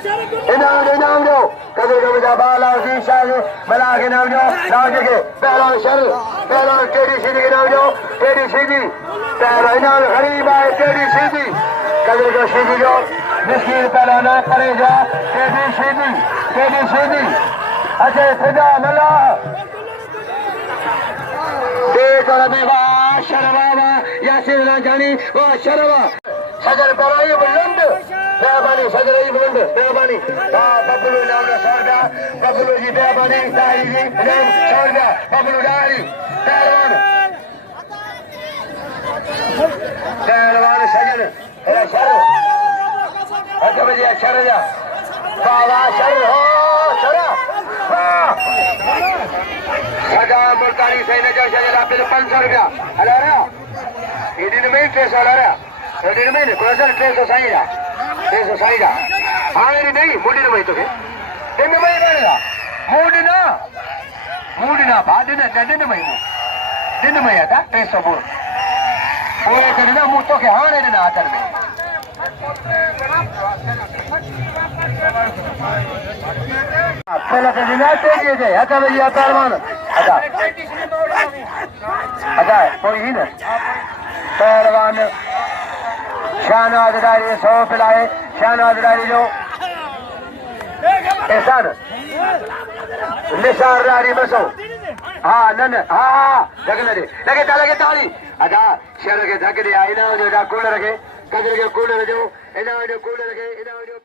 इनाम दो कदर का बजा बाला जी शाह बला के नाम दो राज के पहलवान शर पहलवान टेडी सीधी के नाम दो टेडी सीधी पहला इनाम गरीब है टेडी सीधी कदर का सीधी जो मिस्किन पहलवान करेगा टेडी सीधी अच्छा फिदा मल्ला देख और बेवा शरवावा यासिर राजानी वो शरवा सजर पराई बुलंद बेबानी सजर ही बुलंद बेबानी बबलू नाम का सरदा बबलू जी बेबानी दाई जी नाम सरदा बबलू दाई पहलवान सजर अरे शर अच्छा बजे शर जा बाबा शर हो शरा सजा मुल्तानी सही नजर शजर आप 500 रुपया हला रहा ये दिन में 300 हला रहा दिन में कोई 300 सही रहा 300 सही रहा हाँ नहीं मूडी नहीं तो दिन में बनेगा मूडी ना बाद दिन में आता 300 बोल पूरे करना मुँह तो के हाँ नहीं ना आतर में पहले तो दिन आते ही थे अच्छा भैया पहलवान अच्छा कोई ही ना पहलवान शाहनवाज डारी 100 पिलाए शाहनवाज डारी जो एहसान निसार डारी 200 हाँ नन हाँ जगने दे लगे ताली अच्छा शहर के धक दे आई ना जो कूलर रखे कदर के कूलर जो इना जो कूलर रखे इना जो